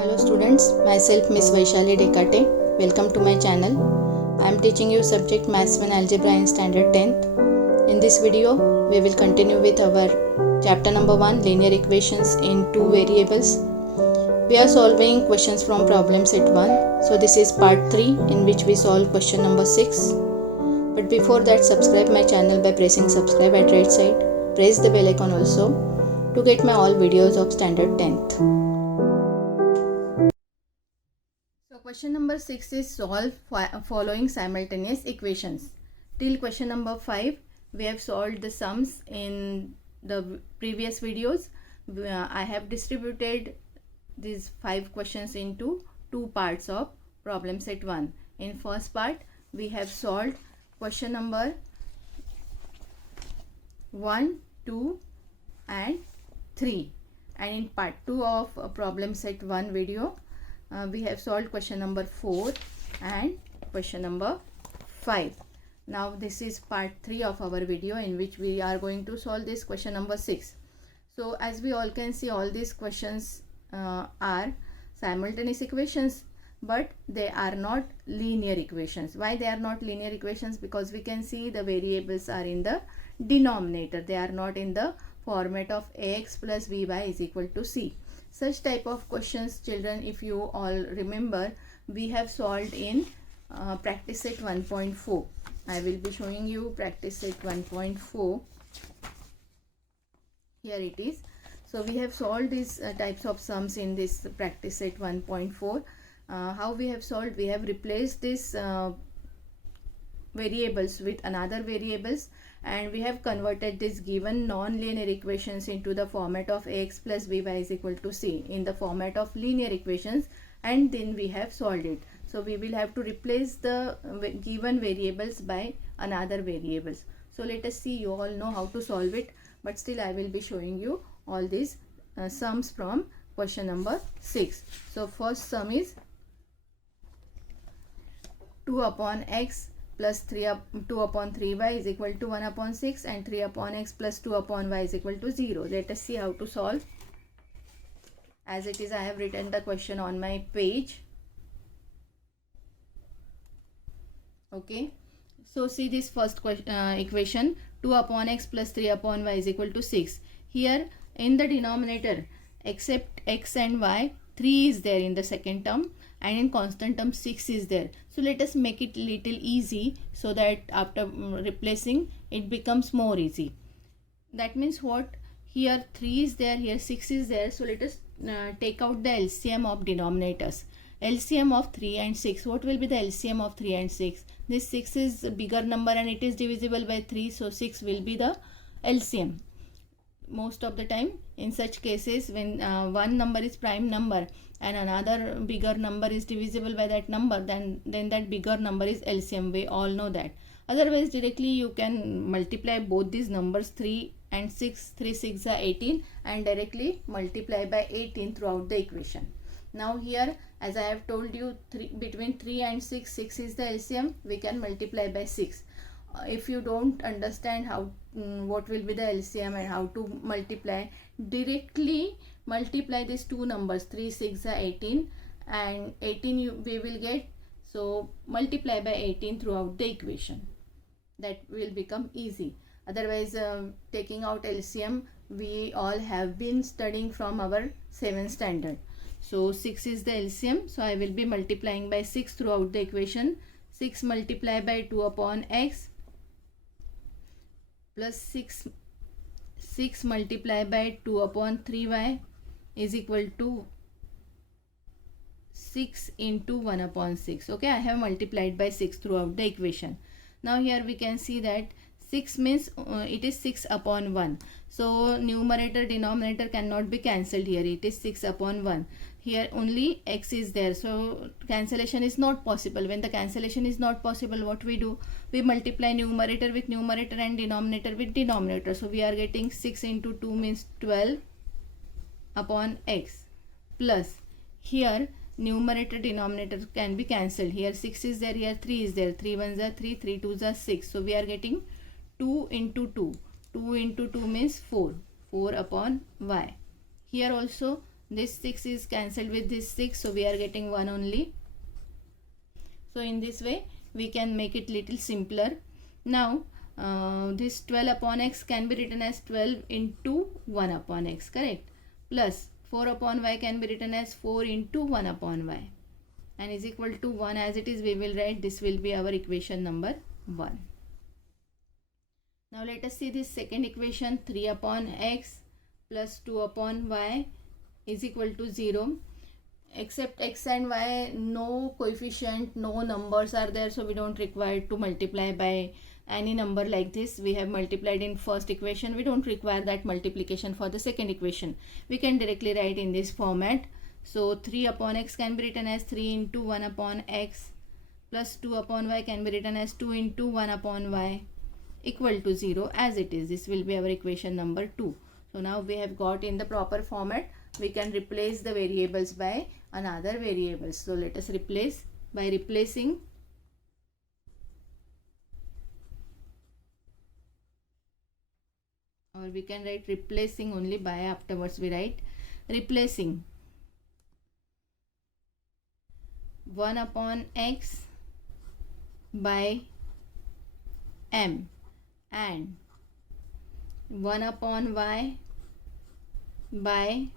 Hello students, myself Miss Vaishali Dekate. Welcome to my channel. I am teaching you subject Maths 1 Algebra in Standard 10th. In this video, we will continue with our chapter number 1 Linear Equations in 2 Variables. We are solving questions from problem set 1. So this is part 3 in which we solve question number 6. But before that, subscribe my channel by pressing subscribe at right side. Press the bell icon also to get my all videos of Standard 10th. Question number 6 is solve following simultaneous equations. Till question number 5, we have solved the sums in the previous videos. I have distributed these 5 questions into 2 parts of problem set 1. In first part, we have solved question number 1, 2 and 3. And in part 2 of problem set 1 video, we have solved question number 4 and question number 5. Now this is part 3 of our video in which we are going to solve this question number 6. So as we all can see, all these questions are simultaneous equations, but they are not linear equations. Why they are not linear equations? Because we can see the variables are in the denominator. They are not in the format of ax plus by is equal to c. Such type of questions, children, if you all remember, we have solved in practice set 1.4. I will be showing you practice set 1.4. Here it is. So we have solved these types of sums in this practice set 1.4. How we have solved? We have replaced this variables with another variables, and we have converted this given non-linear equations into the format of ax plus by is equal to c in the format of linear equations, and then we have solved it. So we will have to replace the given variables by another variables. So let us see. You all know how to solve it, but still I will be showing you all these sums from question number 6. So first sum is 2 upon x plus 2 upon 3y is equal to 1 upon 6, and 3 upon x plus 2 upon y is equal to 0. Let us see how to solve. As it is, I have written the question on my page. Okay. So see this first equation, 2 upon x plus 3 upon y is equal to 6. Here in the denominator, except x and y, 3 is there in the second term, and in constant term 6 is there. So let us make it little easy so that after replacing it becomes more easy. That means what? Here 3 is there, here 6 is there. So let us take out the LCM of denominators. LCM of 3 and 6. What will be the LCM of 3 and 6? This 6 is a bigger number and it is divisible by 3. So 6 will be the LCM. Most of the time in such cases, when one number is prime number and another bigger number is divisible by that number, then that bigger number is LCM. We all know that. Otherwise, directly you can multiply both these numbers, 3 and 6. 3 6 are 18, and directly multiply by 18 throughout the equation. Now here, as I have told you, between 3 and 6, 6 is the LCM. We can multiply by 6. If you don't understand how what will be the LCM and how to multiply, directly multiply these two numbers, 3 6 are 18, and 18 we will get. So multiply by 18 throughout the equation. That will become easy. Otherwise, taking out LCM, we all have been studying from our 7th standard. So 6 is the LCM. So I will be multiplying by 6 throughout the equation. 6 multiplied by 2 upon x plus 6 multiplied by 2 upon 3y is equal to 6 into 1 upon 6. Okay, I have multiplied by 6 throughout the equation. Now here we can see that 6 means it is 6 upon 1. So numerator denominator cannot be cancelled here. It is 6 upon 1. Here only x is there, so cancellation is not possible. When the cancellation is not possible, what we do? We multiply numerator with numerator and denominator with denominator. So we are getting 6 into 2 means 12 upon x, plus here numerator denominator can be cancelled. Here 6 is there, here 3 is there. 3 1s are 3, 3 2s are 6. So we are getting 2 into 2. 2 into 2 means 4. 4 upon y. Here also This 6 is cancelled with this 6, so we are getting 1 only. So in this way we can make it little simpler. Now this 12 upon x can be written as 12 into 1 upon x, correct? Plus 4 upon y can be written as 4 into 1 upon y, and is equal to 1. As it is, we will write this will be our equation number 1. Now let us see this second equation. 3 upon x plus 2 upon y is equal to 0. Except x and y, no coefficient, no numbers are there, so we don't require to multiply by any number like this. We have multiplied in first equation. We don't require that multiplication for the second equation. We can directly write in this format. So 3 upon x can be written as 3 into 1 upon x plus 2 upon y can be written as 2 into 1 upon y equal to 0. As it is, this will be our equation number 2. So now we have got in the proper format. We can replace the variables by another variables. So let us replace by replacing or we can write replacing only. By afterwards we write replacing 1 upon x by m and 1 upon y by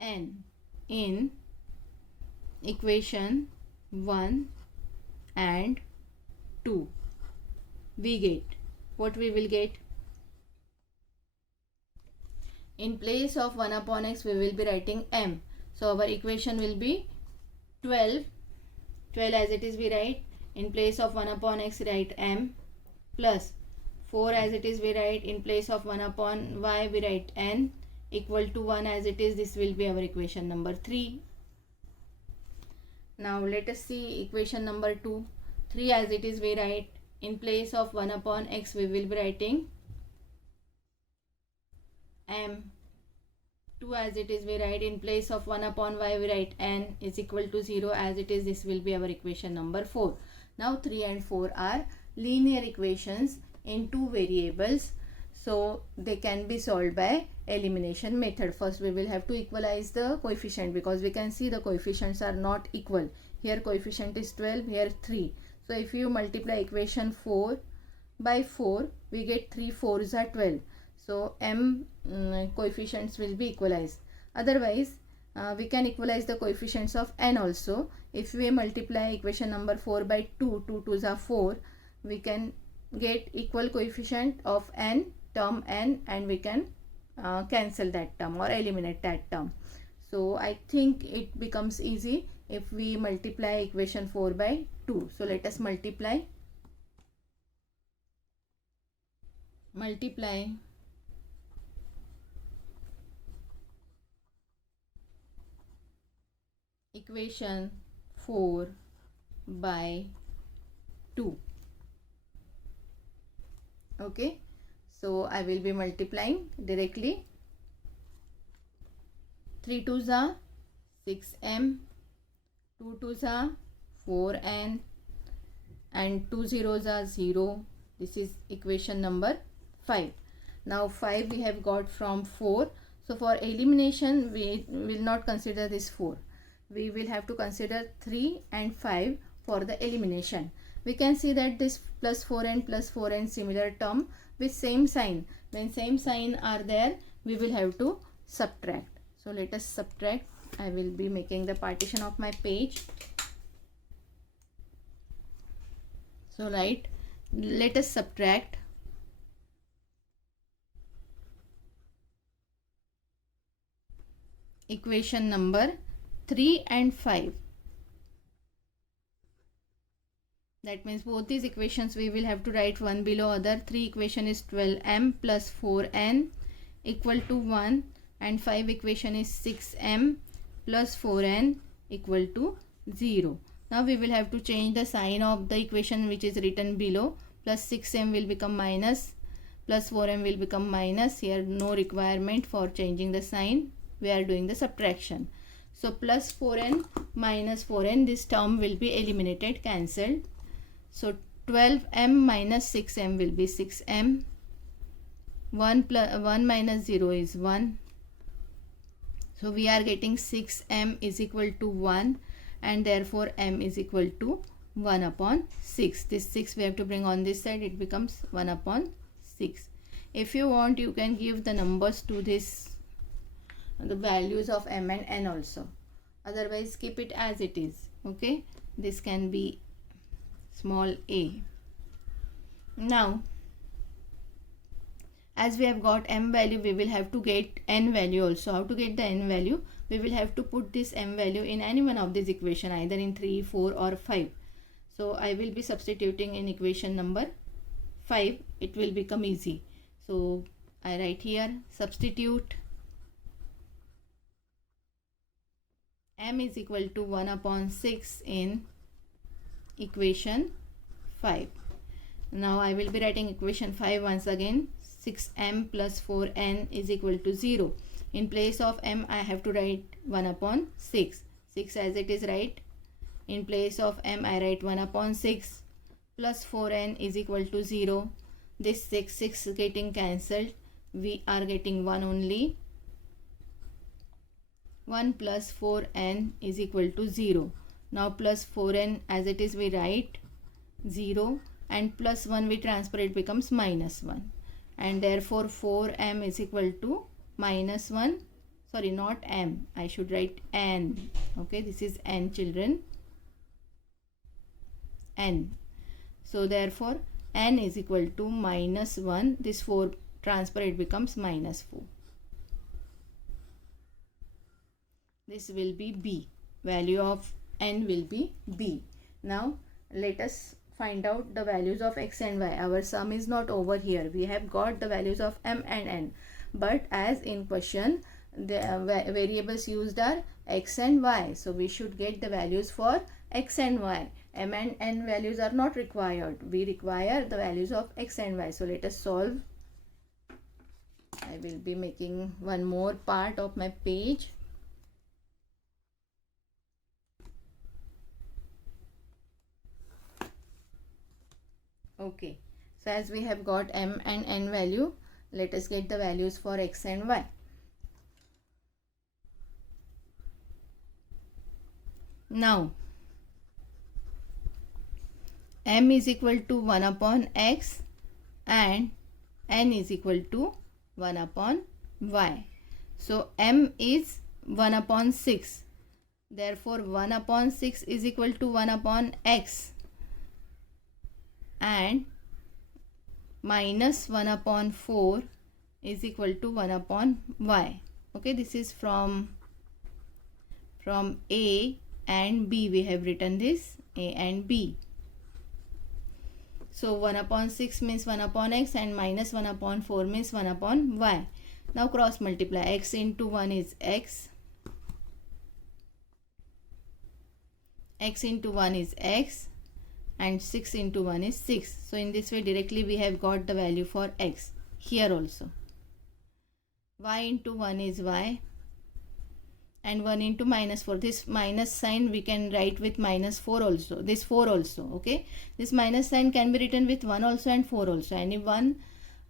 n in equation 1 and 2. We get what we will get. In place of 1 upon x we will be writing m. So our equation will be 12. 12 as it is we write. In place of 1 upon x write m, plus 4 as it is we write. In place of 1 upon y we write n, equal to 1 as it is. This will be our equation number 3. Now let us see equation number 2. 3 as it is we write. In place of 1 upon x we will be writing m. 2 as it is we write. In place of 1 upon y we write n is equal to 0 as it is. This will be our equation number 4. Now 3 and 4 are linear equations in two variables, so they can be solved by elimination method. First we will have to equalize the coefficient, because we can see the coefficients are not equal. Here coefficient is 12, here 3. So if you multiply equation 4 by 4, we get 3 4s are 12. So m coefficients will be equalized. Otherwise we can equalize the coefficients of n also. If we multiply equation number 4 by 2, 2 2s are 4, we can get equal coefficient of n, term n, and we can cancel that term or eliminate that term. So I think it becomes easy if we multiply equation 4 by 2. So let us multiply equation 4 by 2. Okay, so I will be multiplying directly. 3 2s are 6m, 2 2s are 4n, and 2 zeros are 0. This is equation number 5. Now 5 we have got from 4. So for elimination we will not consider this 4. We will have to consider 3 and 5 for the elimination. We can see that this plus 4n similar term with same sign. When same sign are there, we will have to subtract. So let us subtract. I will be making the partition of my page. So let us subtract equation number 3 and 5. That means both these equations we will have to write one below other. 3 equation is 12m plus 4n equal to 1, and 5 equation is 6m plus 4n equal to 0. Now we will have to change the sign of the equation which is written below. Plus 6m will become minus, plus 4m will become minus. Here no requirement for changing the sign. We are doing the subtraction. So plus 4n minus 4n, this term will be eliminated, cancelled. So 12m minus 6m will be 6m. 1 minus 0 is 1. So we are getting 6m is equal to 1, and therefore m is equal to 1 upon 6. This 6 we have to bring on this side, it becomes 1 upon 6. If you want, you can give the numbers to this, the values of m and n also. Otherwise keep it as it is. Okay, this can be small a. Now as we have got m value, we will have to get n value also. How to get the n value? We will have to put this m value in any one of these equation, either in 3, 4 or 5. So I will be substituting in equation number 5. It will become easy. So I write here, substitute m is equal to 1 upon 6 in equation 5. Now I will be writing equation 5 once again. 6m plus 4n is equal to 0. In place of m, I have to write 1 upon 6. 6 as it is, right? In place of m, I write 1 upon 6 plus 4n is equal to 0. This 6 getting cancelled. We are getting 1 only. 1 plus 4n is equal to 0. Now plus 4n as it is, we write 0, and plus 1 we transfer, it becomes minus 1. And therefore 4m is equal to minus 1. Sorry, not m, I should write n. Okay, this is n, children, n. So therefore n is equal to minus 1. This 4 transfer, it becomes minus 4. This will be b. Value of n will be b. Now let us find out the values of x and y. Our sum is not over here. We have got the values of m and n, but as in question the variables used are x and y, so we should get the values for x and y. M and n values are not required. We require the values of x and y. So let us solve. I will be making one more part of my page. Okay, so as we have got m and n value, let us get the values for x and y. Now m is equal to 1 upon x and n is equal to 1 upon y. So m is 1 upon 6. Therefore 1 upon 6 is equal to 1 upon x, and minus 1 upon 4 is equal to 1 upon y. Okay, this is from a and b. We have written this a and b. So 1 upon 6 means 1 upon x, and minus 1 upon 4 means 1 upon y. Now cross multiply. X into 1 is x. X into 1 is x. And 6 into 1 is 6. So in this way directly we have got the value for x. Here also y into 1 is y, and 1 into minus 4. This minus sign we can write with minus 4 also. This 4 also. Okay, this minus sign can be written with 1 also and 4 also. Any one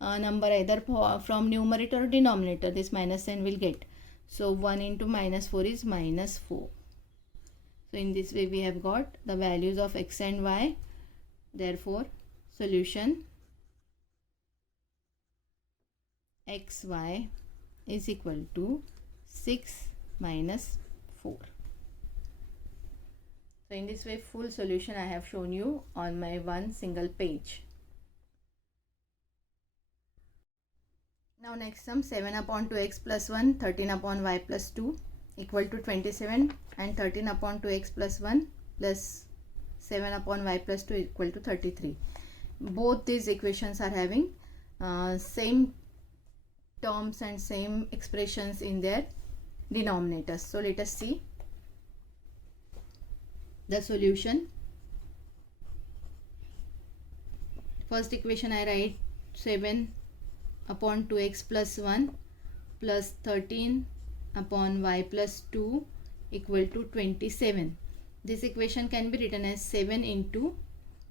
number either from numerator or denominator, this minus sign will get. So 1 into minus 4 is minus 4. So in this way we have got the values of x and y. Therefore solution xy is equal to 6 minus 4. So in this way full solution I have shown you on my one single page. Now next sum, 7 upon 2x plus 1, 13 upon y plus 2 equal to 27, and 13 upon 2x plus 1 plus 7 upon y plus 2 equal to 33. Both these equations are having same terms and same expressions in their denominators. So let us see the solution. First equation I write 7 upon 2x plus 1 plus 13 upon y plus 2 equal to 27. This equation can be written as 7 into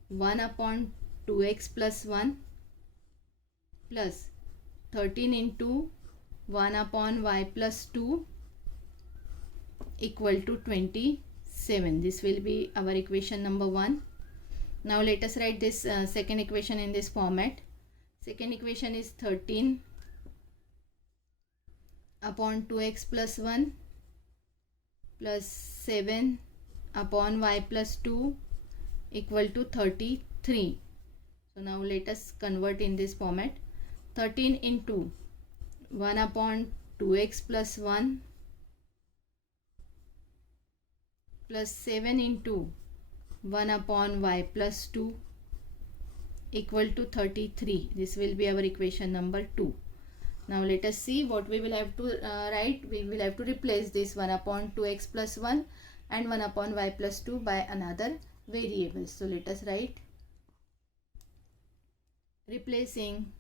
1 upon 2x plus 1 plus 13 into 1 upon y plus 2 equal to 27. This will be our equation number 1. Now let us write this second equation in this format. Second equation is 13 upon 2x plus 1 plus 7 upon y plus 2 equal to 33. So now let us convert in this format. 13 into 1 upon 2x plus 1 plus 7 into 1 upon y plus 2 equal to 33. This will be our equation number 2. Now let us see what we will have to write. We will have to replace this 1 upon 2x plus 1 and 1 upon y plus 2 by another variable. So let us write, replacing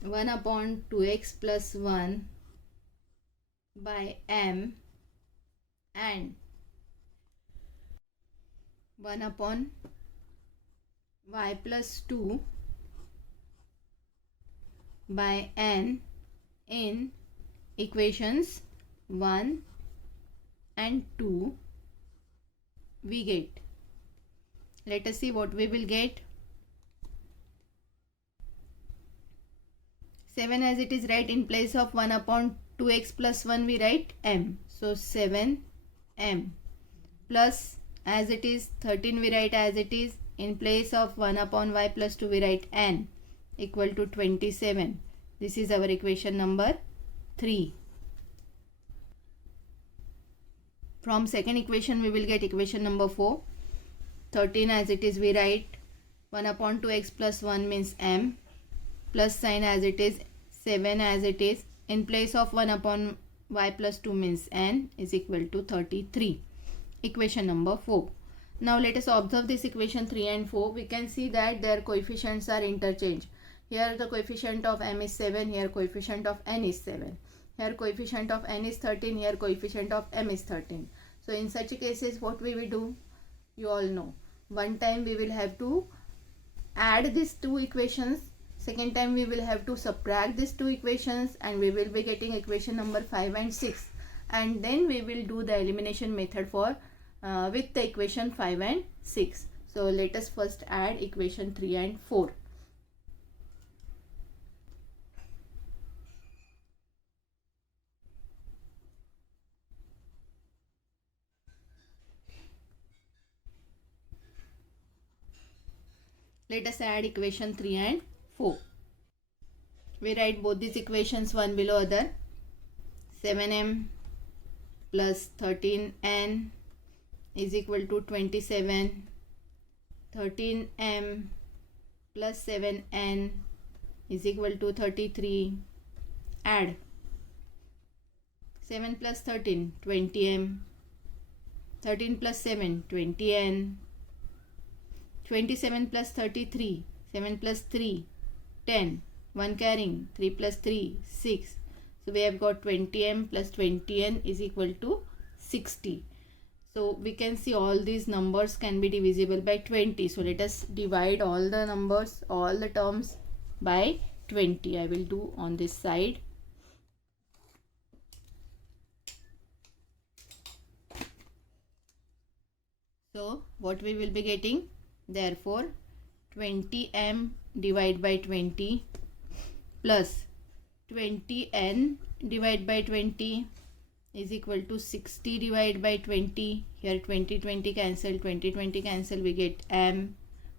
1 upon 2x plus 1 by m and 1 upon y plus 2 by n in equations 1 and 2 we get. Let us see what we will get. 7 as it is, right? In place of 1 upon 2x plus 1 we write m. So 7m plus, as it is, 13 we write as it is. In place of 1 upon y plus 2 we write n equal to 27. This is our equation number 3. From second equation we will get equation number 4. 13 as it is we write 1 upon 2x plus 1 means m, plus sign as it is, 7 as it is. In place of 1 upon y plus 2 means n is equal to 33. Equation number 4. Now let us observe this equation 3 and 4. We can see that their coefficients are interchanged. Here the coefficient of m is 7, here coefficient of n is 7. Here coefficient of n is 13, here coefficient of m is 13. So in such cases what we will do? You all know. One time we will have to add these two equations. Second time we will have to subtract these two equations and we will be getting equation number 5 and 6. And then we will do the elimination method for with the equation 5 and 6. So let us first add equation 3 and 4. Let us add equation 3 and 4. We write both these equations one below other. 7m plus 13n is equal to 27. 13m plus 7n is equal to 33. Add 7 plus 13, 20m. 13 plus 7, 20n. 27 plus 33, 7 plus 3, 10. 1 carrying, 3 plus 3, 6. So we have got 20m plus 20n is equal to 60. So we can see all these numbers can be divisible by 20. So let us divide all the numbers, all the terms by 20. I will do on this side. So what we will be getting? Therefore 20m divided by 20 plus 20n divided by 20 is equal to 60 divided by 20. Here 20 cancel, 20 cancel, we get m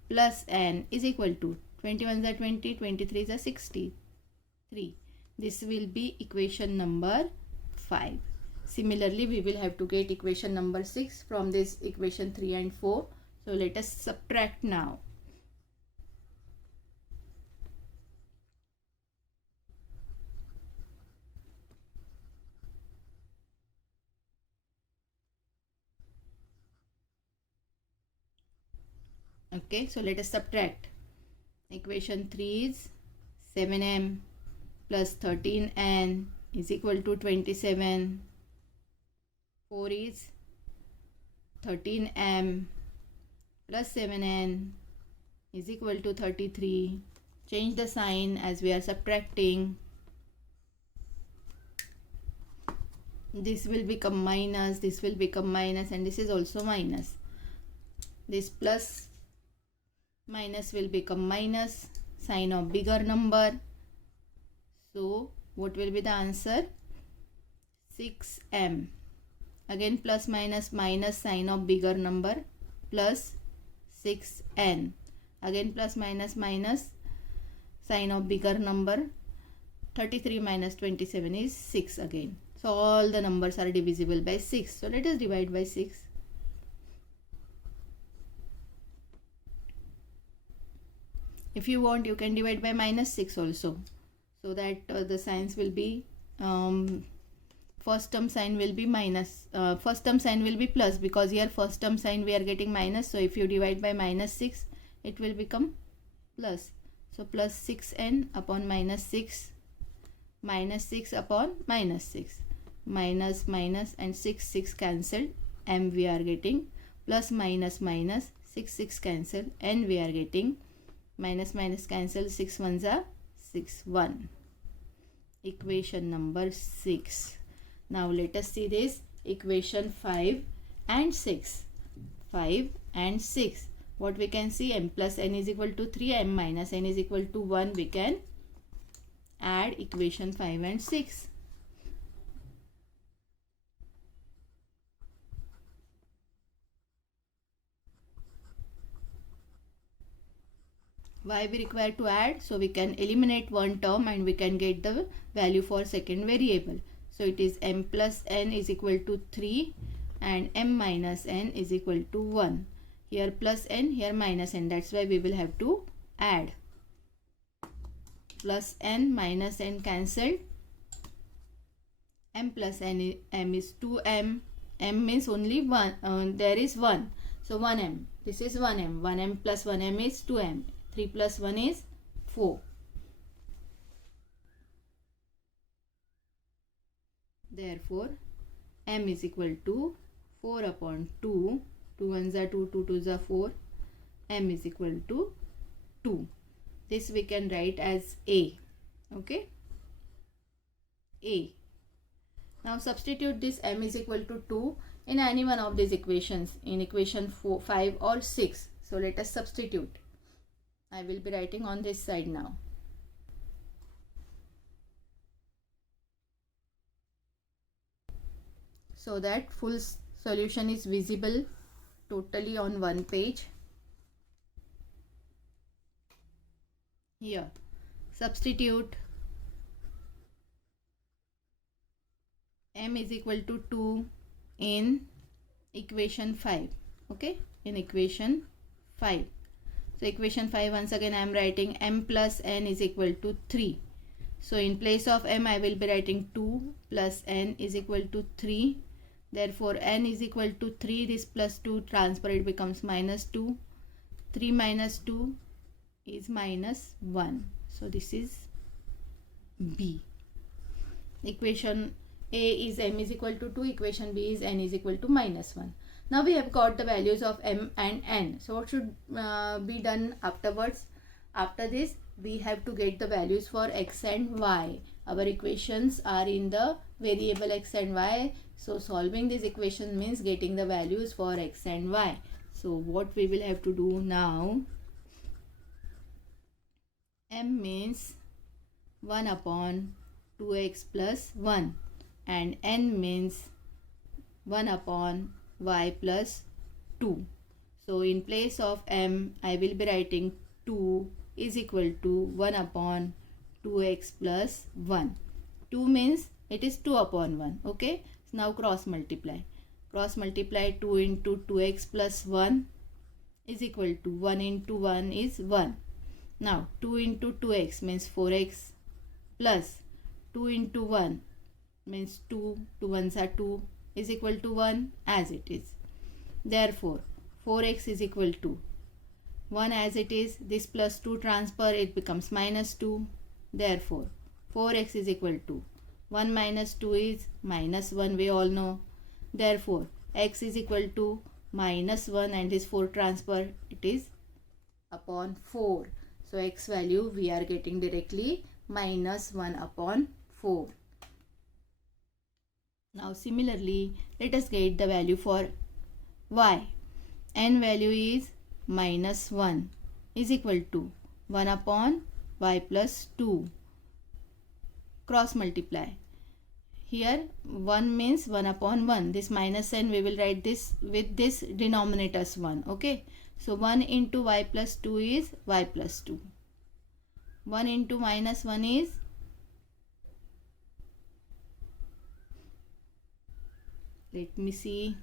plus n is equal to 21 is 20, 23 is 63. This will be equation number 5. Similarly, we will have to get equation number 6 from this equation 3 and 4. So let us subtract now. Okay, so let us subtract. Equation 3 is 7m plus 13n is equal to 27. 4 is 13m plus 7n is equal to 33. Change the sign as we are subtracting. this will become minus, this will become minus, and this is also minus. This plus minus will become minus, sign of bigger number. So what will be the answer? 6m. Again plus minus, minus sign of bigger number, plus 6n. Again plus minus, minus sign of bigger number. 33 minus 27 is 6 again. So all the numbers are divisible by 6. So let us divide by 6. If you want, you can divide by minus 6 also, so that the signs will be first term sign will be minus, first term sign will be plus, because here first term sign we are getting minus. So if you divide by minus 6, it will become plus. So plus 6n upon minus 6, minus 6 upon minus 6, minus minus, and 6 cancelled, m we are getting, plus minus minus, 6 cancel, n we are getting, minus minus cancel, 6 ones are 6, 1. Equation number 6. Now let us see this equation 5 and 6. 5 and 6. What we can see? M plus n is equal to 3, m minus n is equal to 1. We can add equation 5 and 6. Why we require to add? So we can eliminate one term and we can get the value for second variable. So it is m plus n is equal to 3 and m minus n is equal to 1. Here plus n, here minus n. That's why we will have to add. Plus n minus n cancelled. M plus n, m is 2m. M means only 1. There is 1. So 1m. This is 1m. 1m plus 1m is 2m. 3 plus 1 is 4. Therefore, m is equal to 4 upon 2. 2 ones are 2, 2 twos are 4. M is equal to 2. This we can write as A. Okay? A. Now substitute this m is equal to 2 in any one of these equations, in equation 4, 5 or 6. So let us substitute. I will be writing on this side now. So that full solution is visible totally on one page. Here, substitute m is equal to 2 in equation 5. Okay, in equation 5. So equation 5, once again I am writing m plus n is equal to 3. So in place of m I will be writing 2 plus n is equal to 3. Therefore n is equal to 3. This plus 2 transfer, it becomes minus 2. 3 minus 2 is minus 1. So this is B. Equation A is m is equal to 2. Equation B is n is equal to minus 1. Now we have got the values of m and n. So what should be done afterwards? After this, we have to get the values for x and y. Our equations are in the variable x and y. So solving this equation means getting the values for x and y. So what we will have to do now? M means 1 upon 2x plus 1 and n means 1 upon y plus 2. So in place of m, I will be writing 2 is equal to 1 upon 2x plus 1. 2 means it is 2 upon 1. Okay. So now cross multiply. Cross multiply 2 into 2x plus 1 is equal to 1 into 1 is 1. Now 2 into 2x means 4x plus 2 into 1 means 2. 2 ones are 2 is equal to 1 as it is. Therefore 4x is equal to 1 as it is. This plus 2 transfer, it becomes minus 2. Therefore 4x is equal to 1 minus 2 is minus 1, we all know. Therefore x is equal to minus 1 and this 4 transfer, it is upon 4. So x value we are getting directly minus 1 upon 4. Now similarly, let us get the value for y. N value is -1 is equal to 1 upon y plus 2. Cross multiply. Here 1 means 1 upon 1. This minus n we will write this with this denominators 1. Okay. So 1 into y plus 2 is y plus 2. 1 into -1 is let me see.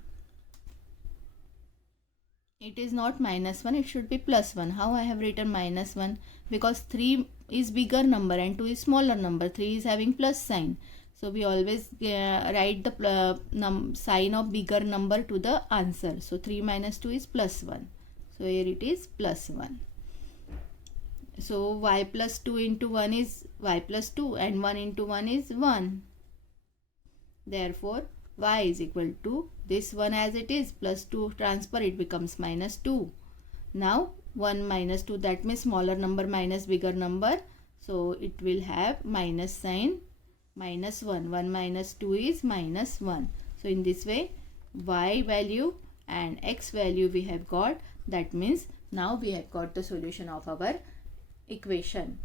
It is not -1, it should be +1. How I have written -1? Because 3 is bigger number and 2 is smaller number. 3 is having plus sign. So we always write the sign of bigger number to the answer. So 3 minus 2 is +1. So here it is +1. So y plus 2 into 1 is y plus 2 and 1 into 1 is 1. Therefore y is equal to this one as it is plus 2 transfer, it becomes -2. Now 1 minus 2, that means smaller number minus bigger number. So it will have minus sign, -1. 1 minus 2 is -1. So in this way y value and x value we have got. That means now we have got the solution of our equation.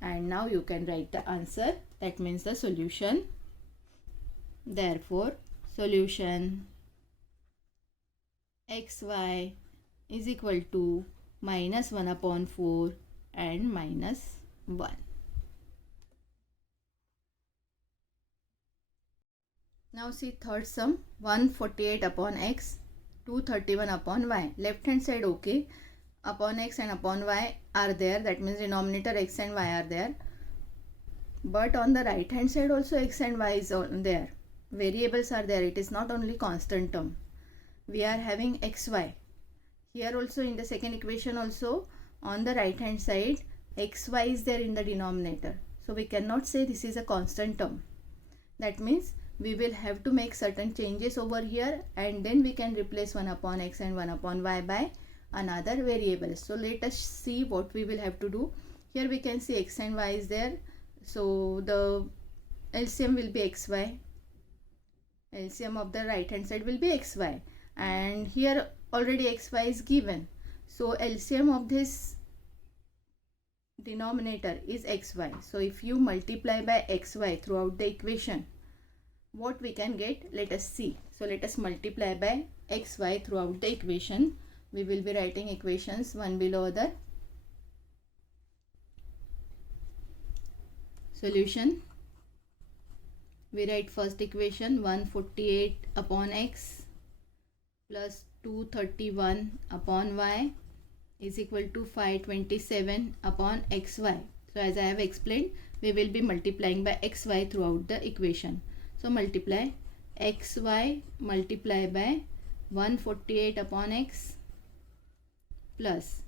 And now you can write the answer. That means the solution. Therefore solution xy is equal to -1 upon 4 and -1. Now see third sum, 148 upon x, 231 upon y. Left hand side okay, upon x and upon y are there, that means denominator x and y are there. But on the right hand side also x and y is there. Variables are there, it is not only constant term. We are having xy. Here also in the second equation also on the right hand side xy is there in the denominator. So we cannot say this is a constant term. That means we will have to make certain changes over here and then we can replace 1 upon x and 1 upon y by another variable. So let us see what we will have to do. Here we can see x and y is there. So the LCM will be xy. LCM of the right hand side will be xy. And here already xy is given. So LCM of this denominator is xy. So if you multiply by xy throughout the equation, what we can get, let us see. So let us multiply by xy throughout the equation. We will be writing equations one below other. Solution. We write first equation 148 upon x plus 231 upon y is equal to 527 upon xy. So as I have explained, we will be multiplying by xy throughout the equation. So multiply xy multiply by 148 upon x plus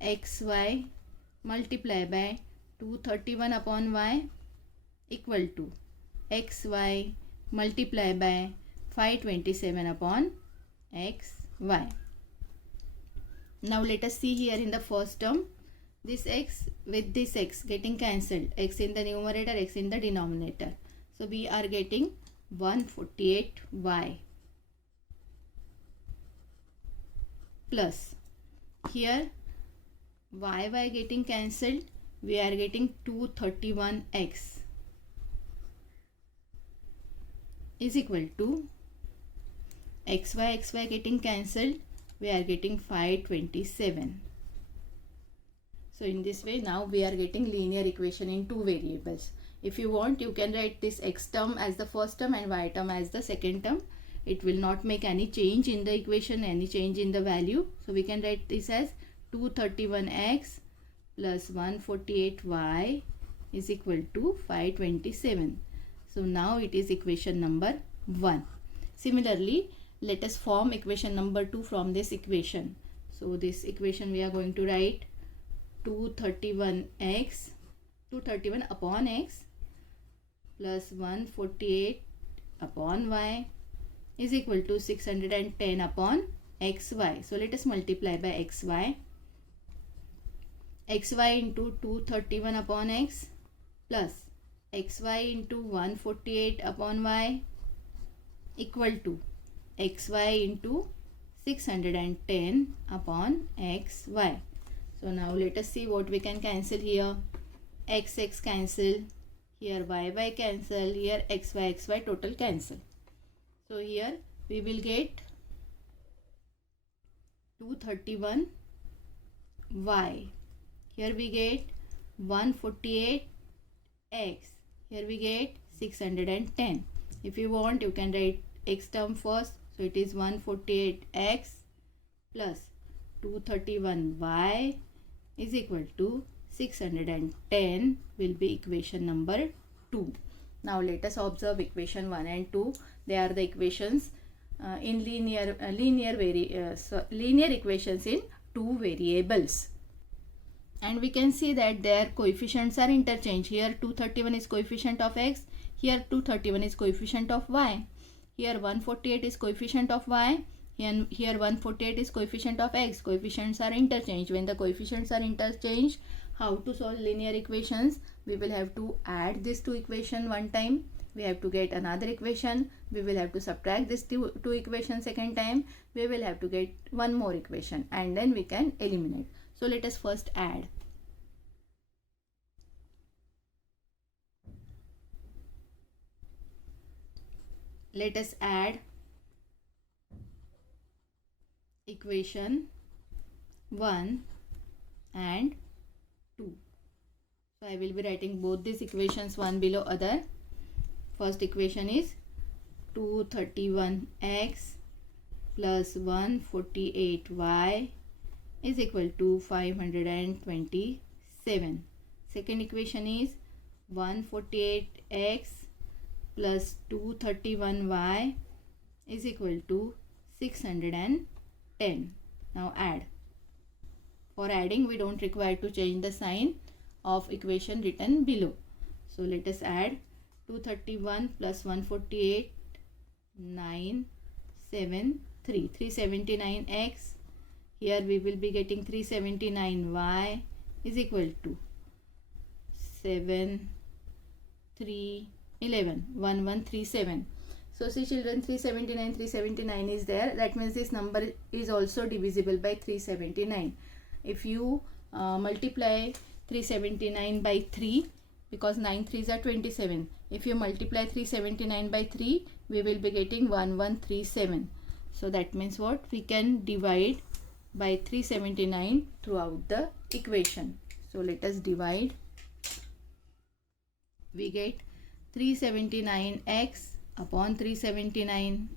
xy multiply by 231 upon y equal to xy multiply by 527 upon xy. Now let us see here in the first term, this x with this x getting cancelled, x in the numerator, x in the denominator. So we are getting 148y plus here y getting cancelled, we are getting 231x is equal to xy getting cancelled, we are getting 527. So in this way now we are getting linear equation in two variables. If you want, you can write this x term as the first term and y term as the second term. It will not make any change in the equation, any change in the value. So we can write this as 231x plus 148y is equal to 527. So now it is equation number 1. Similarly, let us form equation number 2 from this equation. So this equation we are going to write 231 upon x plus 148 upon y is equal to 610 upon xy. So let us multiply by xy. xy into 231 upon x plus xy into 148 upon y equal to xy into 610 upon xy. So now let us see what we can cancel here. X cancel, here y cancel, here xy total cancel. So here we will get 231 y. Here we get 148 x. Here we get 610. If you want, you can write x term first. So it is 148 x plus 231 y is equal to 610 will be equation number 2. Now let us observe equation 1 and 2. They are the equations in linear equations in two variables. And we can see that their coefficients are interchanged. Here 231 is coefficient of x. Here 231 is coefficient of y. Here 148 is coefficient of y. Here 148 is coefficient of x. Coefficients are interchanged. When the coefficients are interchanged, how to solve linear equations? We will have to add this two equation one time. We have to get another equation. We will have to subtract this two equations second time. We will have to get one more equation and then we can eliminate. So let us first add. Let us add equation 1 and 2. So I will be writing both these equations one below other. First equation is 231x plus 148y is equal to 527. Second equation is 148x plus 231y is equal to 610. Now add. For adding, we don't require to change the sign of equation written below. So let us add 231 plus 148, 973, 379x. Here we will be getting 379y is equal to 7, 3, 11, 1137. So see children, 379 is there. That means this number is also divisible by 379. If you multiply 379 by 3, because 9 3s are 27. If you multiply 379 by 3, we will be getting 1137. So that means what? We can divide by 379 throughout the equation. So let us divide. We get 379x upon 379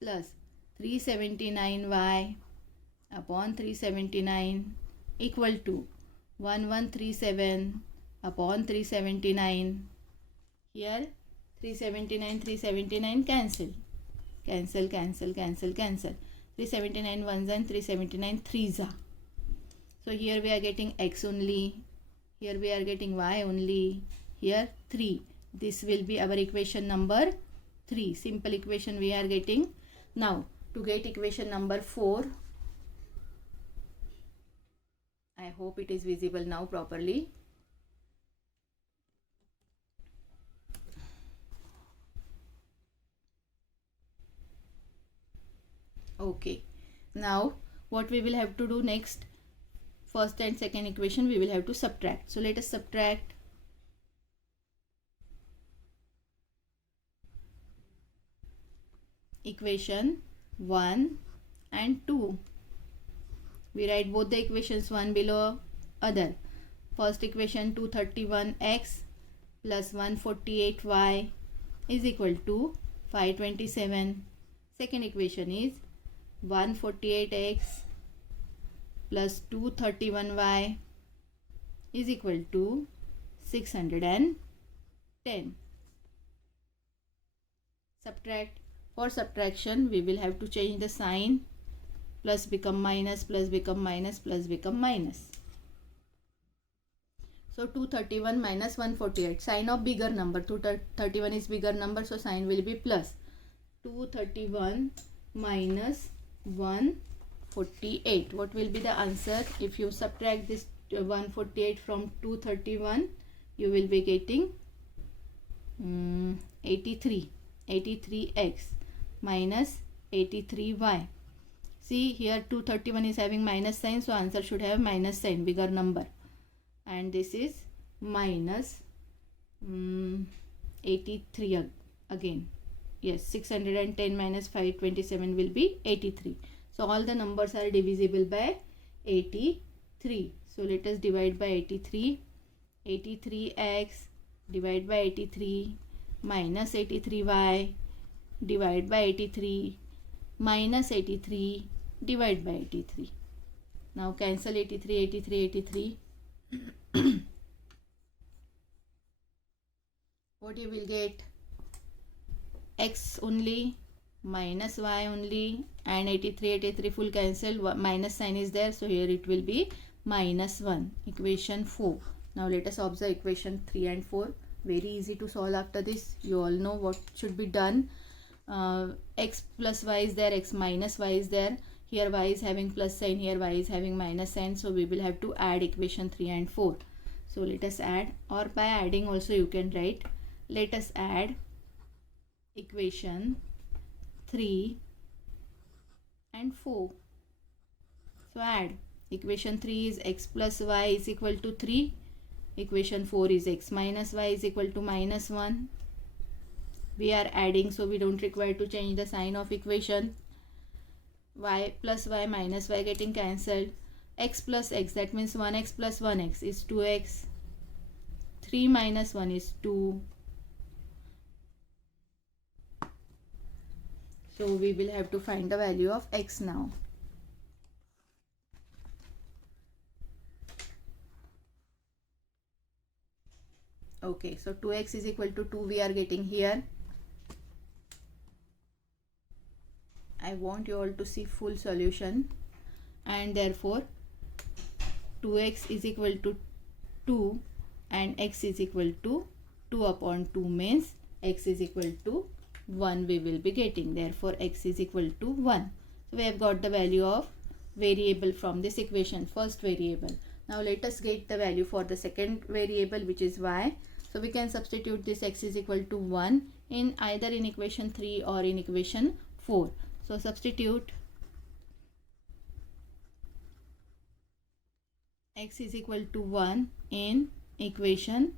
plus 379y upon 379 equal to 1137 upon 379. Here 379 cancel. 379 ones and 379 threes are. So here we are getting x only. Here we are getting y only. Here 3. This will be our equation number 3. Simple equation we are getting. Now to get equation number 4. I hope it is visible now properly. Okay. Now what we will have to do next? First and second equation we will have to subtract. So let us subtract. Equation 1 and 2. We write both the equations one below other. First equation 231x plus 148y is equal to 527. Second equation is 148x plus 231y is equal to 610. Subtract. For subtraction, we will have to change the sign. Plus become minus, plus become minus, plus become minus. So 231 minus 148. Sign of bigger number. 231 is bigger number, so sign will be plus. 231 minus 148. What will be the answer? If you subtract this 148 from 231, you will be getting 83. 83x minus 83y. See here 231 is having minus sign, so answer should have minus sign, bigger number. And this is minus 83 again. Yes, 610 minus 527 will be 83. So all the numbers are divisible by 83. So let us divide by 83. 83x divide by 83 minus 83y divide by 83 minus 83 divide by 83. Now cancel 83, 83, 83. What you will get? X only minus y only, and 83, 83 full cancel, minus sign is there, so here it will be minus 1. Equation 4. Now let us observe equation 3 and 4. Very easy to solve after this. You all know what should be done. X plus y is there, x minus y is there. Here y is having plus sign, here y is having minus sign. So we will have to add equation 3 and 4. So let us add, or by adding also you can write. Let us add equation 3 and 4. So add. Equation 3 is x plus y is equal to 3. Equation 4 is x minus y is equal to minus 1. We are adding, so we don't require to change the sign of equation. Y plus y minus y getting cancelled. X plus x, that means 1x plus 1x is 2x. 3 minus 1 is 2. So we will have to find the value of x now. Okay, so 2x is equal to 2 we are getting here. I want you all to see full solution, and therefore 2x is equal to 2 and x is equal to 2 upon 2 means x is equal to 1 we will be getting. Therefore x is equal to 1. So we have got the value of variable from this equation, first variable. Now let us get the value for the second variable, which is y. So we can substitute this x is equal to 1 in either in equation 3 or in equation 4. So substitute x is equal to 1 in equation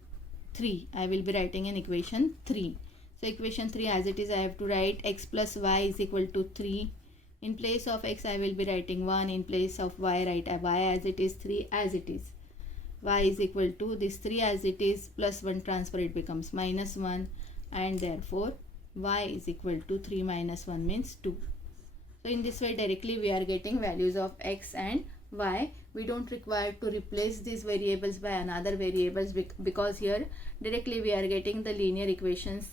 3. I will be writing in equation 3. So equation 3 as it is, I have to write x plus y is equal to 3. In place of x I will be writing 1. In place of y write y as it is, 3 as it is. Y is equal to this 3 as it is plus 1 transfer, it becomes minus 1, and therefore y is equal to 3 minus 1 means 2. So in this way directly we are getting values of x and y. We don't require to replace these variables by another variables because here directly we are getting the linear equations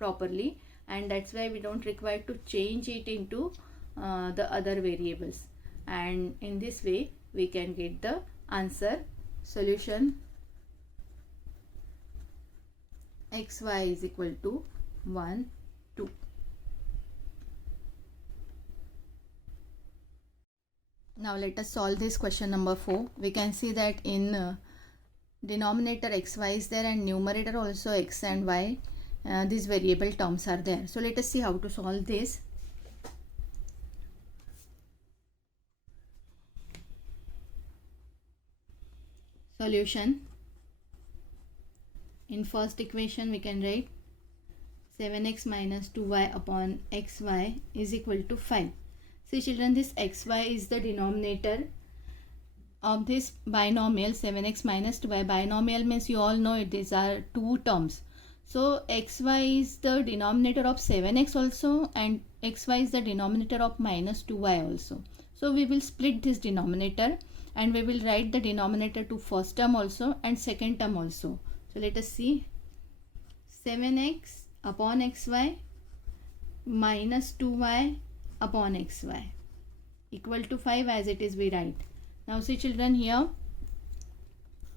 properly, and that's why we don't require to change it into the other variables, and in this way we can get the answer. Solution xy is equal to 1, 2. Now let us solve this question number 4. We can see that in denominator xy is there and numerator also x and y. These variable terms are there. So let us see how to solve this. Solution. In first equation we can write 7x minus 2y upon xy is equal to 5. See children, this xy is the denominator of this binomial 7x minus 2y. Binomial means you all know it, these are two terms. So xy is the denominator of 7x also, and xy is the denominator of minus 2y also. So we will split this denominator and we will write the denominator to first term also and second term also. So let us see. 7x upon xy minus 2y upon xy equal to 5 as it is we write. Now see children, here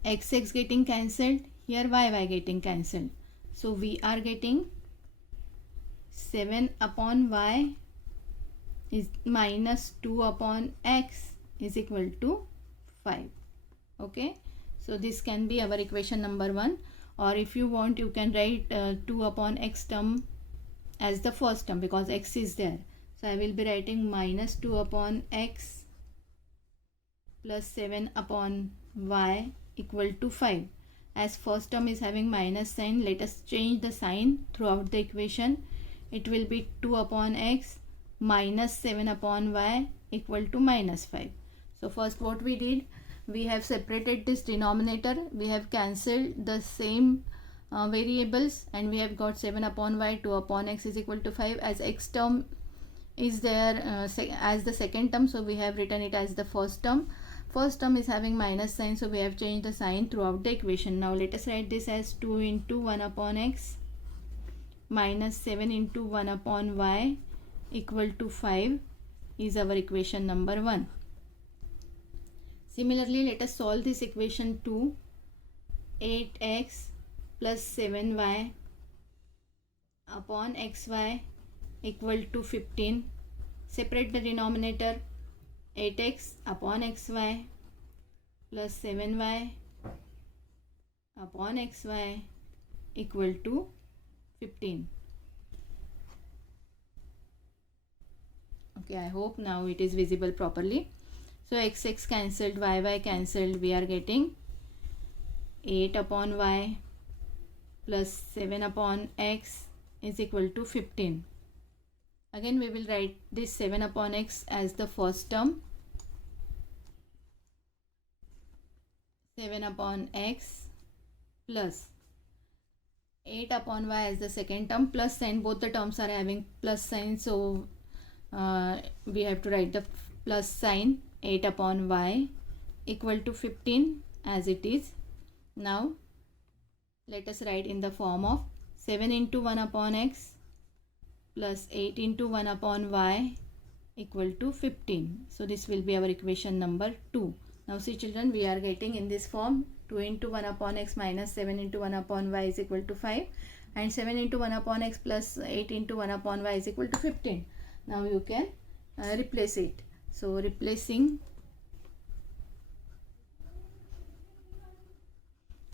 x getting cancelled, here y getting cancelled. So we are getting 7 upon y is minus 2 upon x is equal to 5. Okay, so this can be our equation number 1, or if you want you can write 2 upon x term as the first term because x is there. So I will be writing minus 2 upon x plus 7 upon y equal to 5. As first term is having minus sign, let us change the sign throughout the equation. It will be 2 upon x minus 7 upon y equal to minus 5. So first what we did, we have separated this denominator, we have cancelled the same variables, and we have got 7 upon y, 2 upon x is equal to 5. As x term is there as the second term, so we have written it as the first term. First term is having minus sign, so we have changed the sign throughout the equation. Now let us write this as 2 into 1 upon x minus 7 into 1 upon y equal to 5 is our equation number 1. Similarly, let us solve this equation 2. 8x plus 7y upon xy equal to 15. Separate the denominator. 8x upon xy plus 7y upon xy equal to 15. Okay, I hope now it is visible properly. So x cancelled, y cancelled, we are getting 8 upon y plus 7 upon x is equal to 15. Again we will write this 7 upon x as the first term, 7 upon x plus 8 upon y as the second term, plus sign, both the terms are having plus sign, so we have to write the plus sign. 8 upon y equal to 15 as it is. Now let us write in the form of 7 into 1 upon x plus 8 into 1 upon y equal to 15. So this will be our equation number 2. Now see children, we are getting in this form 2 into 1 upon x minus 7 into 1 upon y is equal to 5, and 7 into 1 upon x plus 8 into 1 upon y is equal to 15. Now you can replace it. So replacing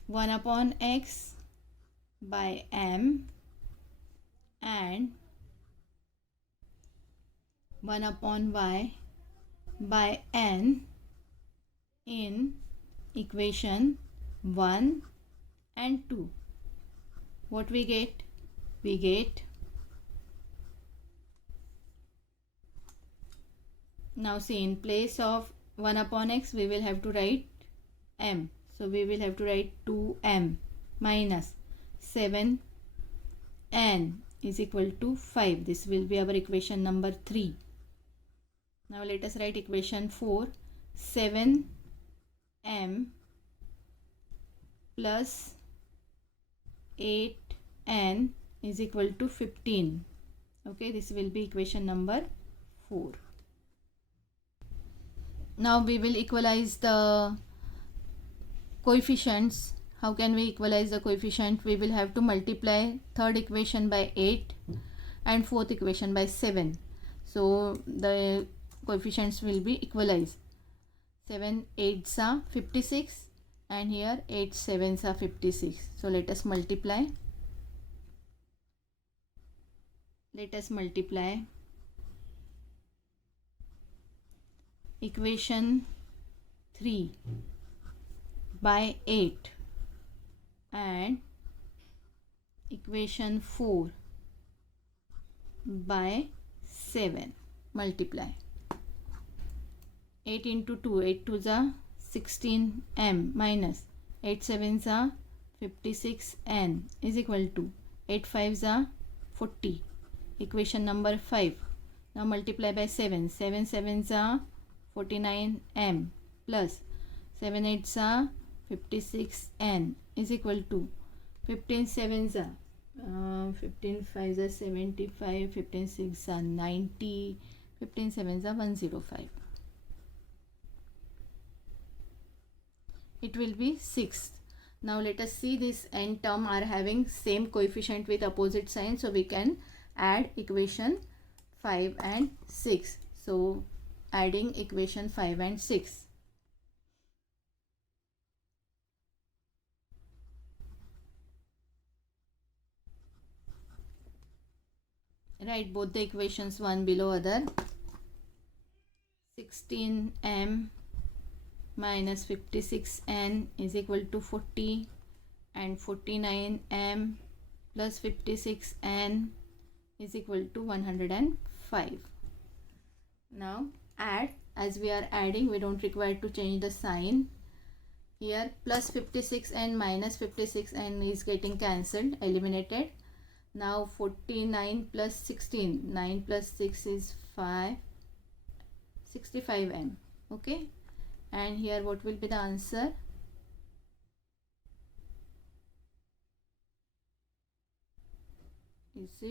1 upon x by m and 1 upon y by n in equation 1 and 2. What we get? We get, now see, in place of 1 upon x we will have to write m. So we will have to write 2m minus 7n is equal to 5. This will be our equation number 3. Now let us write equation 4. 7m plus 8n is equal to 15. Okay, this will be equation number 4. Now we will equalize the coefficients. How can we equalize the coefficient? We will have to multiply third equation by 8 and fourth equation by 7. So the coefficients will be equalized. 7 8s are 56 and here 8 7s are 56. So let us multiply. Let us multiply equation 3 by 8 and equation 4 by 7. Multiply 8 into 2, 8 2s are 16m minus 8 7s are 56n is equal to 8 5s are 40. Equation number 5. Now multiply by 7. 7 7s are 49m plus 7 8s are 56n is equal to 15 7s are 15 5s are 75, 15 6s are 90, 15 7s are 105. It will be 6. Now let us see, this n term are having same coefficient with opposite sign, so we can add equation 5 and 6. So adding equation 5 and 6. write both the equations one below other. 16m minus 56n is equal to 40, and 49m plus 56n is equal to 105. Now add. As we are adding, we don't require to change the sign. Here plus 56n minus 56n is getting cancelled, eliminated. Now 49 plus 16, 9 plus 6 is 5, 65m. Okay, and here what will be the answer? Is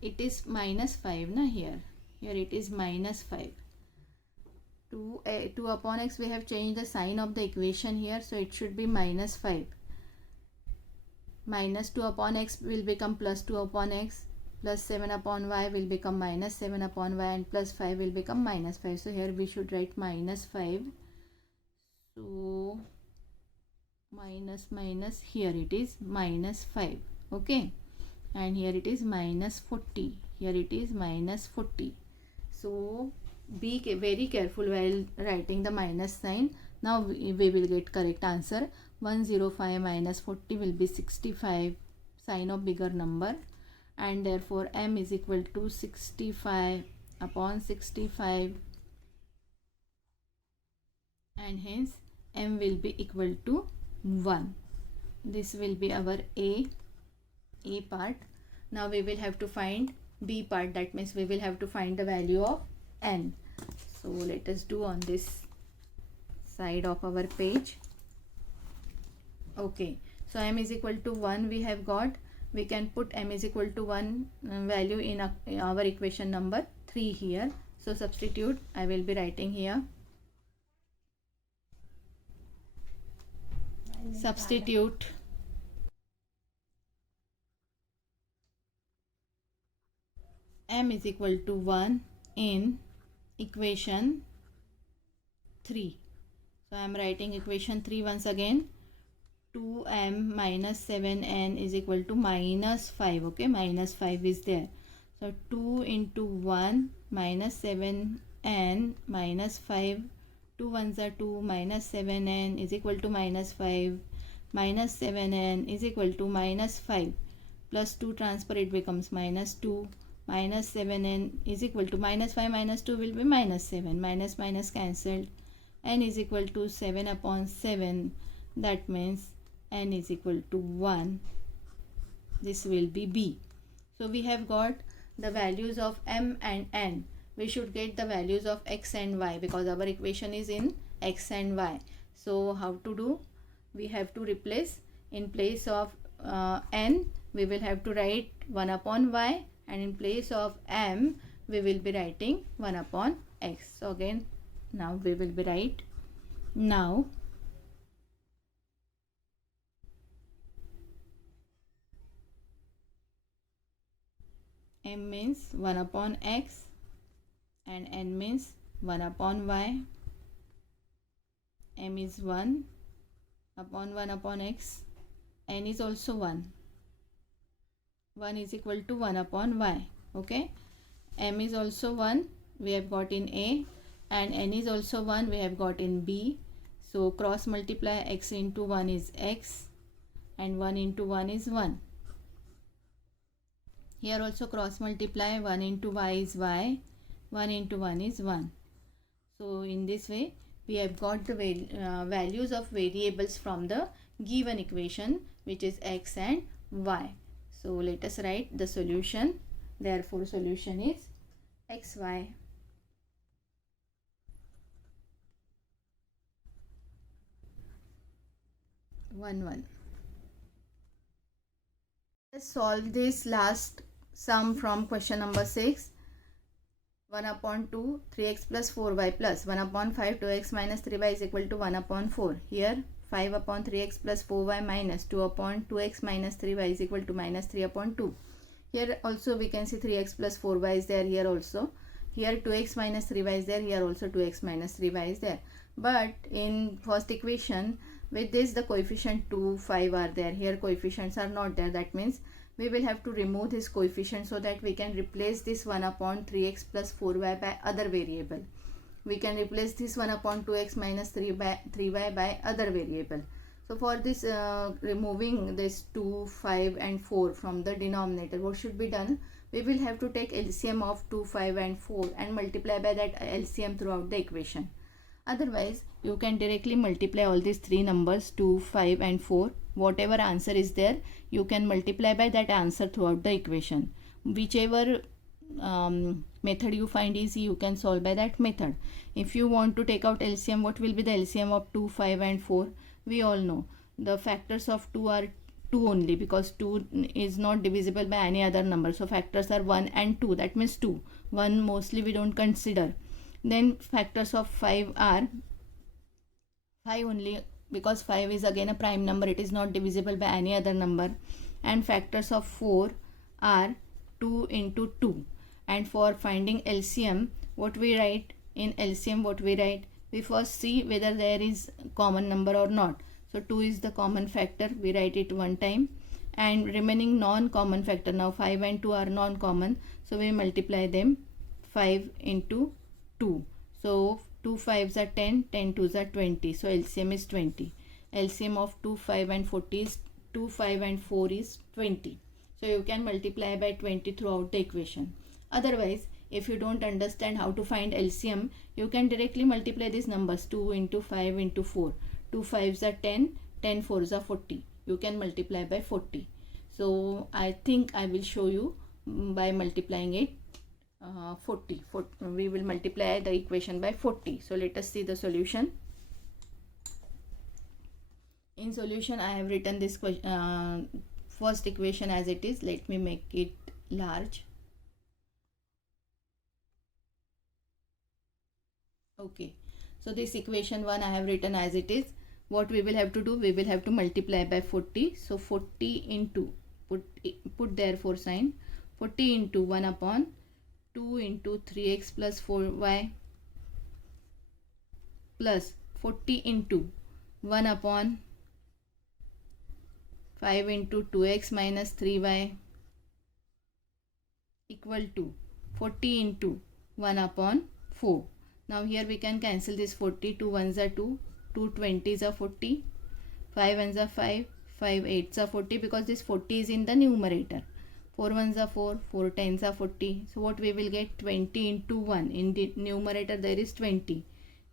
it is minus 5 na? Here it is minus 5. 2 upon x, we have changed the sign of the equation here, so it should be minus 5. Minus 2 upon x will become plus 2 upon x, plus 7 upon y will become minus 7 upon y, and plus 5 will become minus 5. So here we should write minus 5. So minus, here it is minus 5. Okay, and here it is minus 40. Here it is minus 40. So be very careful while writing the minus sign. Now we will get correct answer. 105 minus 40 will be 65, sign of bigger number, and therefore m is equal to 65 upon 65, and hence m will be equal to 1. This will be our A part. Now we will have to find B part, that means we will have to find the value of n. So let us do on this side of our page. Okay, so m is equal to 1 we have got. We can put m is equal to 1 value in our equation number 3 here. So substitute. I will be writing here. Substitute m is equal to 1 in equation 3. So I am writing equation 3 once again. 2m minus 7n is equal to minus 5. Okay, minus 5 is there. So 2 into 1 minus 7n minus 5. 2 ones are 2, minus 7n is equal to minus 5. Minus 7n is equal to minus 5. Plus 2 transfer, it becomes minus 2. Minus 7n is equal to minus 5 minus 2 will be minus 7. Minus minus cancelled. N is equal to 7 upon 7. That means n is equal to 1. This will be B. So we have got the values of m and n. We should get the values of x and y because our equation is in x and y. So how to do? We have to replace, in place of n we will have to write 1 upon y, and in place of m we will be writing 1 upon x. So again now we will be write, now m means 1 upon x and n means 1 upon y. M is 1 upon x, n is also 1. 1 is equal to 1 upon y. Okay, m is also 1 we have got in A, and n is also 1 we have got in B. So cross multiply, x into 1 is x and 1 into 1 is 1. Here also cross multiply, 1 into y is y, 1 into 1 is 1. So in this way we have got the values of variables from the given equation, which is x and y. So let us write the solution. Therefore solution is xy. Let's solve this last sum from question number 6. 1 upon 2, 3x plus 4y plus 1 upon 5, 2x minus 3y is equal to 1 upon 4. Here 5 upon 3x plus 4y minus 2 upon 2x minus 3y is equal to minus 3 upon 2. Here also we can see 3x plus 4y is there here also. Here 2x minus 3y is there, here also 2x minus 3y is there. But in first equation With this, the coefficient 2, 5 are there. Here coefficients are not there. That means we will have to remove this coefficient so that we can replace this 1 upon 3x plus 4y by other variable. We can replace this 1 upon 2x minus 3y by other variable. So for this removing this 2, 5 and 4 from the denominator, what should be done? We will have to take LCM of 2, 5 and 4 and multiply by that LCM throughout the equation. Otherwise, you can directly multiply all these three numbers 2, 5 and 4. Whatever answer is there, you can multiply by that answer throughout the equation. Whichever method you find easy, you can solve by that method. If you want to take out LCM, what will be the LCM of 2, 5 and 4? We all know the factors of 2 are 2 only, because 2 is not divisible by any other number. So factors are 1 and 2, that means 2. 1 mostly we don't consider. Then factors of 5 are 5 only, because 5 is again a prime number, it is not divisible by any other number. And factors of 4 are 2 into 2. And for finding LCM, what we write in LCM, we first see whether there is common number or not. So 2 is the common factor, we write it one time, and remaining non-common factor, now 5 and 2 are non-common, so we multiply them 5 into 2. So 2 5s are 10, 10 2s are 20, so LCM is 20. LCM of 2, 5 and 40 is 2, 5 and 4 is 20. So you can multiply by 20 throughout the equation. Otherwise, if you don't understand how to find LCM, you can directly multiply these numbers 2 into 5 into 4. 2 5s are 10, 10 4s are 40. You can multiply by 40. So I think I will show you by multiplying it 40. We will multiply the equation by 40. So let us see the solution. In solution, I have written this first equation as it is. Let me make it large. Okay, so this equation 1 I have written as it is. What we will have to do, we will have to multiply by 40. So 40 into, put therefore sign, 40 into 1 upon 2 into 3x plus 4y plus 40 into 1 upon 5 into 2x minus 3y equal to 40 into 1 upon 4. Now here we can cancel this 40, 2 1s are 2, 2 20s are 40, 5 1s are 5, 5 8s are 40, because this 40 is in the numerator. 4 1s are 4, 4 10s are 40. So what we will get, 20 into 1. In the numerator there is 20.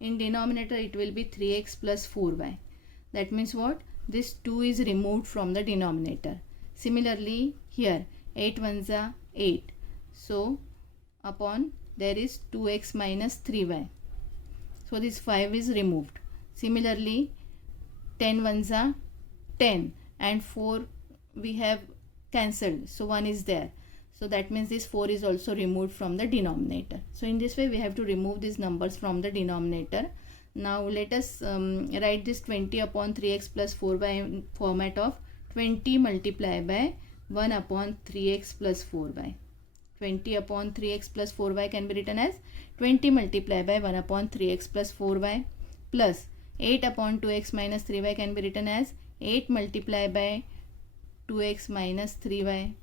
In denominator it will be 3x plus 4y. That means what? This 2 is removed from the denominator. Similarly here 8 1s are 8. So upon there is 2x minus 3y. So this 5 is removed. Similarly 10 1s are 10 and 4 we have cancelled. So 1 is there. So that means this 4 is also removed from the denominator. So in this way we have to remove these numbers from the denominator. Now let us write this 20 upon 3x plus 4y in format of 20 multiplied by 1 upon 3x plus 4y. 20 upon 3x plus 4y can be written as 20 multiplied by 1 upon 3x plus 4y plus 8 upon 2x minus 3y can be written as 8 multiplied by 2x minus 3y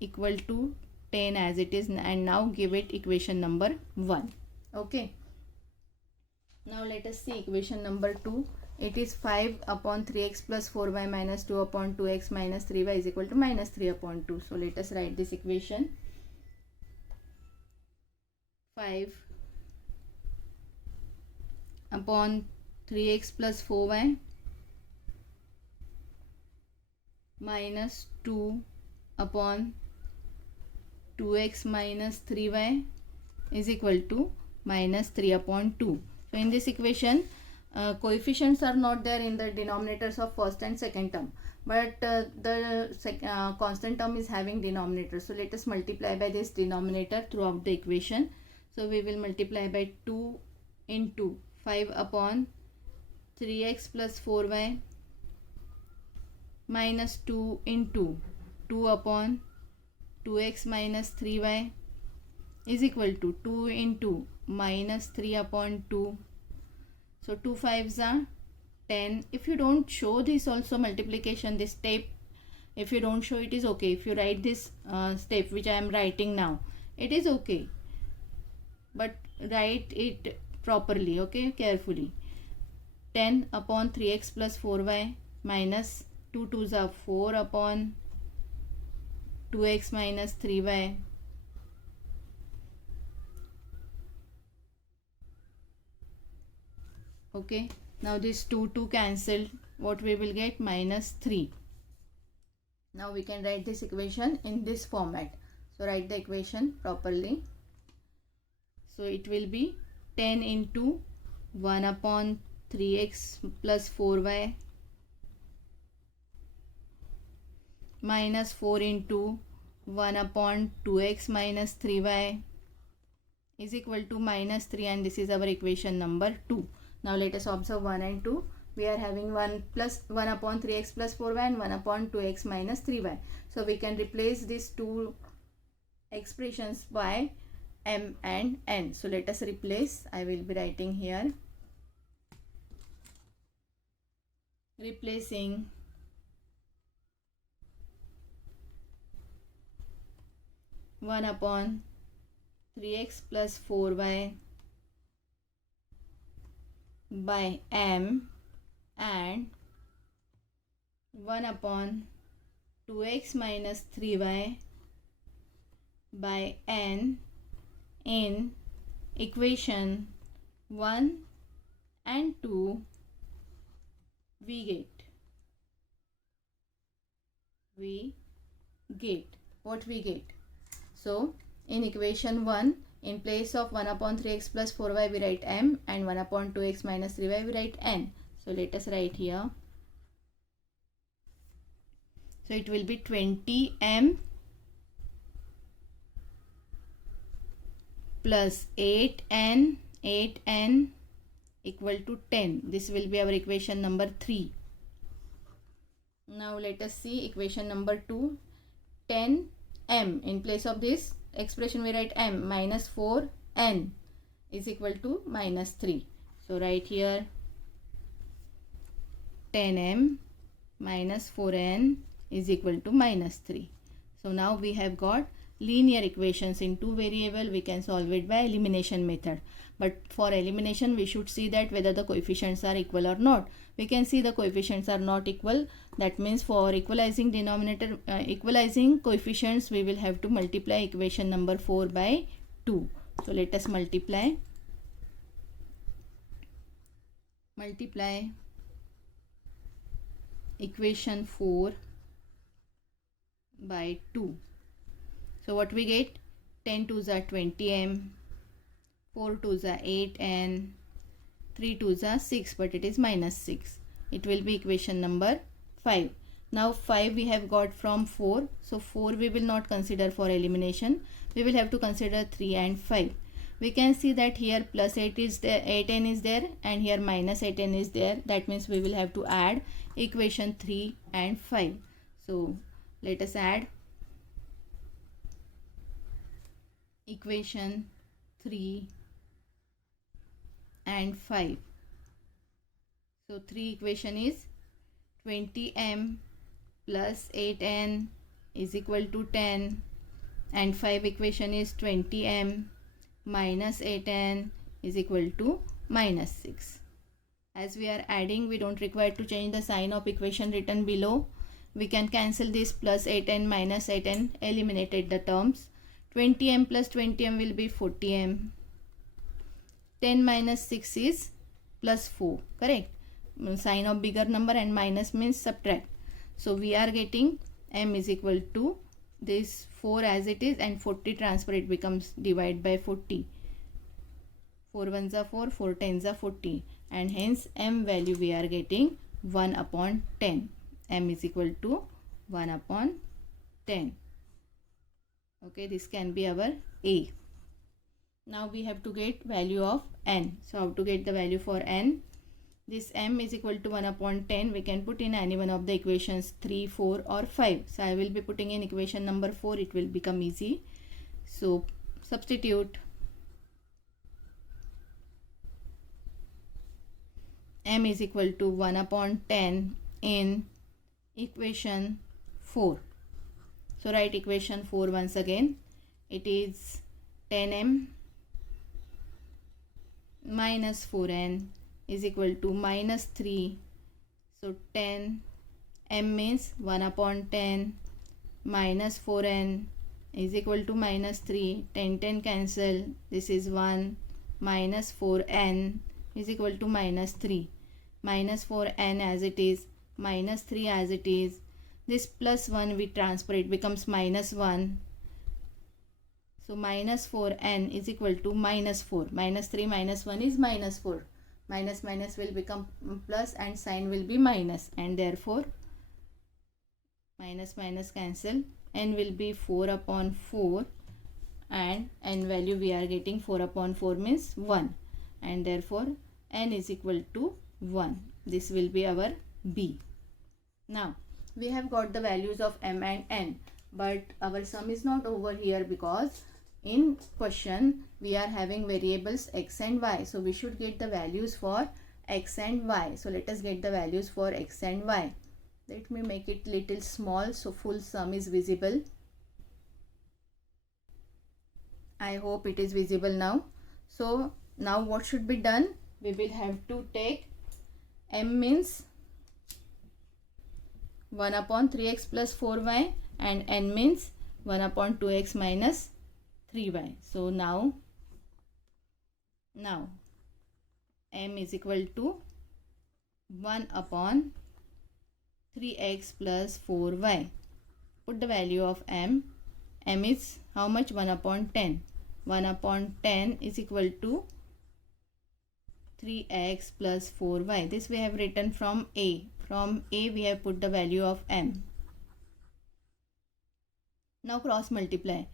equal to 10 as it is, and now give it equation number 1. Okay. Now let us see equation number 2. It is 5 upon 3x plus 4y minus 2 upon 2x minus 3y is equal to minus 3 upon 2. So let us write this equation. 5 upon 3x plus 4y minus 2 upon 2x minus 3y is equal to minus 3 upon 2. So in this equation, coefficients are not there in the denominators of first and second term, but the constant term is having denominator. So let us multiply by this denominator throughout the equation. So we will multiply by 2 into 5 upon 3x plus 4y minus 2 into 2 upon 2x minus 3y is equal to 2 into minus 3 upon 2. So 2 5s are 10. If you don't show this also multiplication, this step, if you don't show, it is okay. If you write this step which I am writing now, it is okay, but write it properly, okay, carefully. 10 upon 3x plus 4y minus 2 2s are 4 upon 2x minus 3y. Okay, now this 2 cancelled. What we will get? Minus 3. Now we can write this equation in this format. So write the equation properly. So it will be 10 into 1 upon 3x plus 4y minus 4 into 1 upon 2x minus 3y is equal to minus 3, and this is our equation number 2. Now let us observe 1 and 2. We are having 1 upon 3x plus 4y and 1 upon 2x minus 3y. So we can replace these two expressions by m and n. So let us replace. I will be writing here. Replacing one upon 3x plus 4y by m and 1 upon 2x minus 3y by n in equation 1 and 2. We get what we get. So in equation 1, in place of 1 upon 3x plus 4y we write m, and 1 upon 2x minus 3y we write n. So let us write here. So it will be 20m plus 8n equal to 10. This will be our equation number 3. Now let us see equation number 2. 10m, in place of this expression we write m, minus 4n is equal to minus 3. So write here 10m minus 4n is equal to minus 3. So now we have got linear equations in two variable. We can solve it by elimination method. But for elimination we should see that whether the coefficients are equal or not. We can see the coefficients are not equal. That means for equalizing denominator, equalizing coefficients, we will have to multiply equation number 4 by 2. So let us multiply equation 4 by 2. So what we get? 10 2s are 20m, 4 2s are 8n, 3 2s are 6, but it is minus 6. It will be equation number 5. Now 5 we have got from 4. So 4 we will not consider for elimination. We will have to consider 3 and 5. We can see that here plus 8 is there, 8n is there, and here minus 8n is there. That means we will have to add equation 3 and 5. So let us add equation 3 and 5. So 3 equation is 20m plus 8n is equal to 10, and 5 equation is 20m minus 8n is equal to minus 6. As we are adding, we don't require to change the sign of equation written below. We can cancel this plus 8n minus 8n, eliminated the terms. 20m plus 20m will be 40m. 10 minus 6 is plus 4, correct? Sign of bigger number and minus means subtract. So we are getting m is equal to this 4 as it is, and 40 transfer, it becomes divide by 40. 4 1s are 4, 4 10s are 40, and hence m value we are getting 1 upon 10. M is equal to 1 upon 10. Okay, this can be our A. Now we have to get value of n. So how to get the value for n? This m is equal to 1 upon 10. We can put in any one of the equations 3, 4 or 5. So I will be putting in equation number 4. It will become easy. So substitute m is equal to 1 upon 10 in equation 4. So write equation 4 once again. It is 10m minus 4n is equal to minus 3. So 10 m means 1 upon 10 minus 4n is equal to minus 3. 10 cancel. This is 1 minus 4n is equal to minus 3. Minus 4n as it is, minus 3 as it is. This plus 1 we transfer, it becomes minus 1. So minus 4n is equal to minus 4. Minus 3 minus 1 is minus 4. Minus minus will become plus and sign will be minus, and therefore minus minus cancel. N will be 4 upon 4 and n value we are getting 4 upon 4 means 1, and therefore n is equal to 1. This will be our B. Now we have got the values of m and n, but our sum is not over here because in question we are having variables x and y, so we should get the values for x and y. So let us get the values for x and y. Let me make it little small so full sum is visible. I hope it is visible now. So now what should be done? We will have to take m means 1 upon 3x plus 4y and n means 1 upon 2x minus 3y. So now m is equal to 1 upon 3x plus 4y. Put the value of m. M is how much? 1 upon 10. 1 upon 10 is equal to 3x plus 4y. This we have written from A. From A we have put the value of m. Now cross multiply.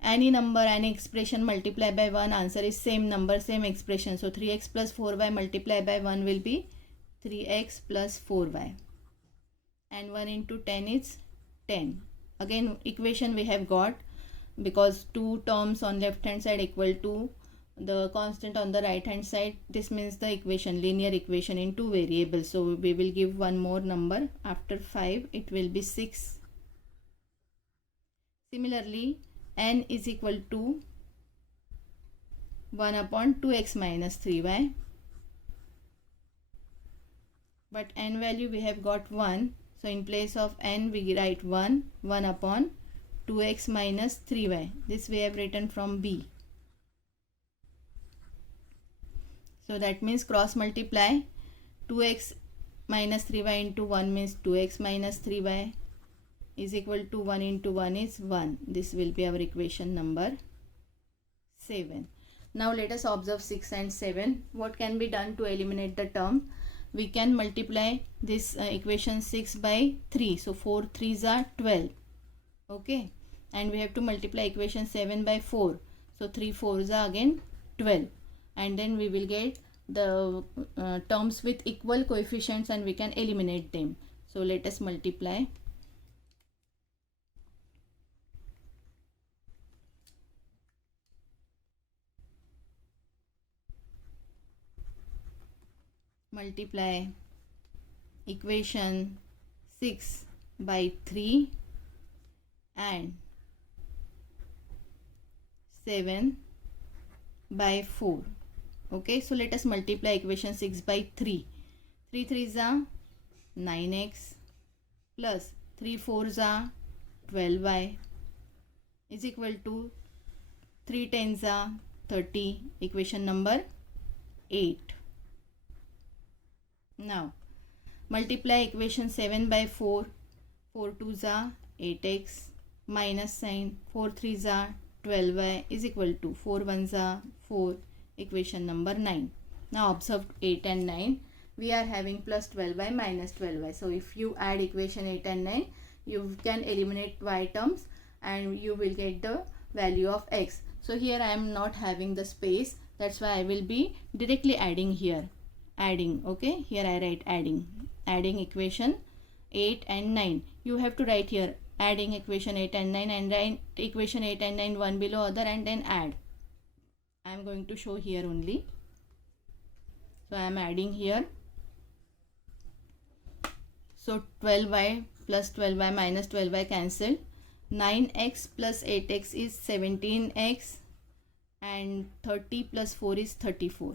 Any number, any expression multiply by 1, answer is same number, same expression. So 3x plus 4y multiply by 1 will be 3x plus 4y. And 1 into 10 is 10. Again equation we have got, because two terms on left hand side equal to the constant on the right hand side. This means the equation, linear equation in two variables. So we will give one more number after 5. It will be 6. Similarly, n is equal to 1 upon 2x minus 3y. But n value we have got 1. So in place of n we write 1 upon 2x minus 3y. This we have written from B. So that means cross multiply. 2x minus 3y into 1 means 2x minus 3y is equal to 1 into 1 is 1. This will be our equation number 7. Now let us observe 6 and 7. What can be done to eliminate the term? We can multiply this equation 6 by 3. So 4 3s are 12. Okay. And we have to multiply equation 7 by 4. So 3 4s are again 12. And then we will get the terms with equal coefficients and we can eliminate them. So let us multiply. Multiply equation 6 by 3 and 7 by 4. Okay, so let us multiply equation 6 by 3. 3 3s are 9x plus 3 4s are 12y is equal to 3 10s are 30. Equation number 8. Now multiply equation 7 by 4. 4 2s are 8x minus sign 4 3s are 12y is equal to 4 1s are 4. Equation number 9. Now observe 8 and 9. We are having plus 12y minus 12y. So if you add equation 8 and 9, you can eliminate y terms and you will get the value of x. So here I am not having the space. That's why I will be directly adding here. Adding. Okay. Here I write adding. Adding equation 8 and 9. You have to write here adding equation 8 and 9 and write equation 8 and 9 one below other and then add. I am going to show here only. So I am adding here So 12y plus 12y minus 12y cancelled. 9x plus 8x is 17x and 30 plus 4 is 34.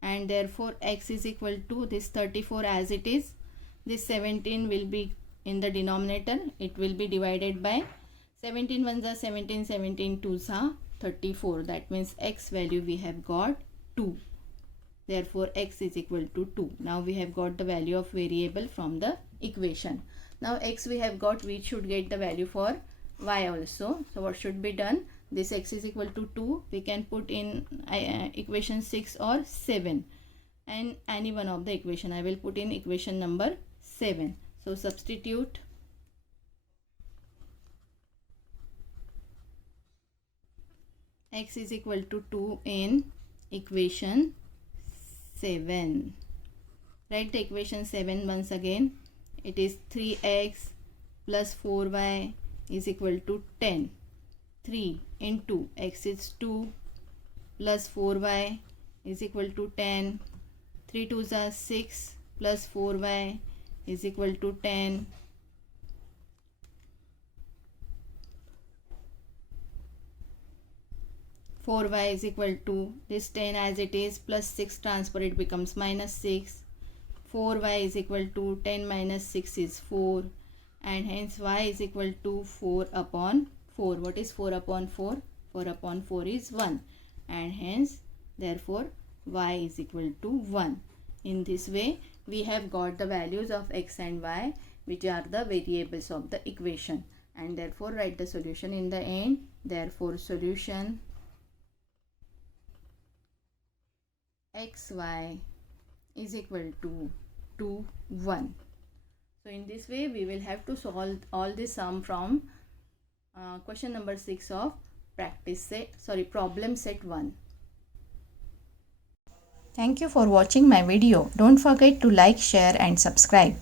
And therefore x is equal to this 34 as it is. This 17 will be in the denominator. It will be divided by 17 ones are 17, 17 twos are 34. That means x value we have got 2. Therefore x is equal to 2. Now we have got the value of variable from the equation. Now x we have got, we should get the value for y also. So what should be done? This x is equal to 2. We can put in equation 6 or 7. And any one of the equation. I will put in equation number 7. So substitute x is equal to 2 in equation 7. Write the equation 7 once again. It is 3x plus 4y is equal to 10. 3 into x is 2 plus 4y is equal to 10. 3 2s are 6 plus 4y is equal to 10. Four y is equal to this 10 as it is plus 6 transfer, it becomes minus 6. 4y is equal to 10 minus 6 is 4, and hence y is equal to 4 upon 4. What is 4 upon 4? 4 upon 4 is 1, and hence therefore y is equal to 1. In this way we have got the values of x and y, which are the variables of the equation, and therefore write the solution in the end. Therefore solution xy is equal to 2, 1. So in this way we will have to solve all this sum from question number 6 of problem set 1. Thank you for watching my video. Don't forget to like, share and subscribe.